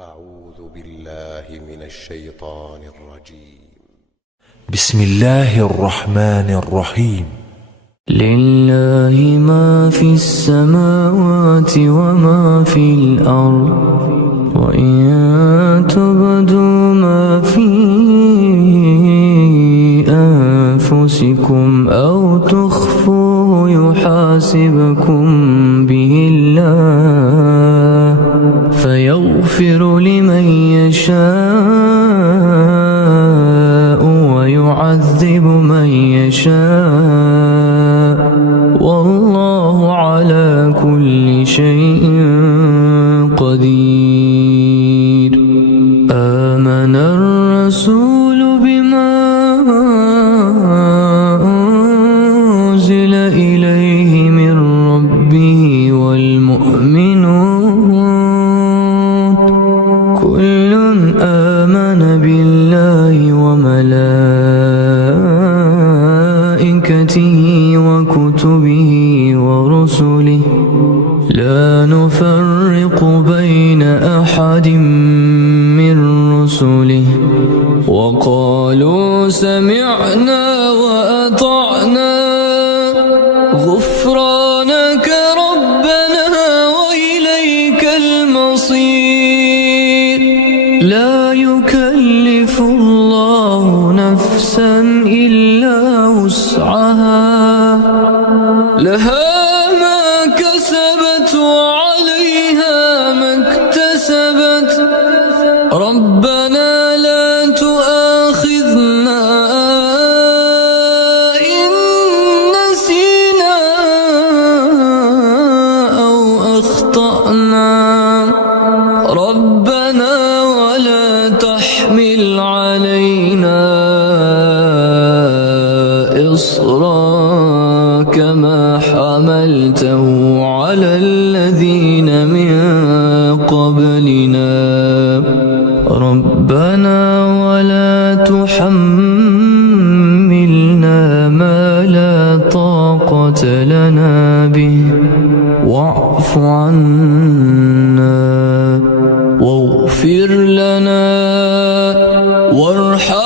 أعوذ بالله من الشيطان الرجيم. بسم الله الرحمن الرحيم. لله ما في السماوات وما في الأرض، وإن تبدوا ما في أنفسكم أو تخفوه يحاسبكم به الله، فيغفر لمن يشاء ويعذب من يشاء، والله على كل شيء قدير. آمن الرسول بما أنزل إليه من ربه والمؤمنون كل آمن بالله وملائكته وكتبه ورسله لا نفرق بين أحد من رسله، وقالوا سمعنا وأطعنا غفرانك ربنا وإليك المصير. لا يكلف الله نفسا إلا وسعها، لها ما كسبت وعليها ما اكتسبت. ربنا لا تؤاخذنا إن نسينا أو أخطأنا، ربنا ولا تحمل علينا إصرا كما حملته على الذين من قبلنا، ربنا ولا تحملنا ما لا طاقة لنا به، واعف عنا واغفر لنا وارحمنا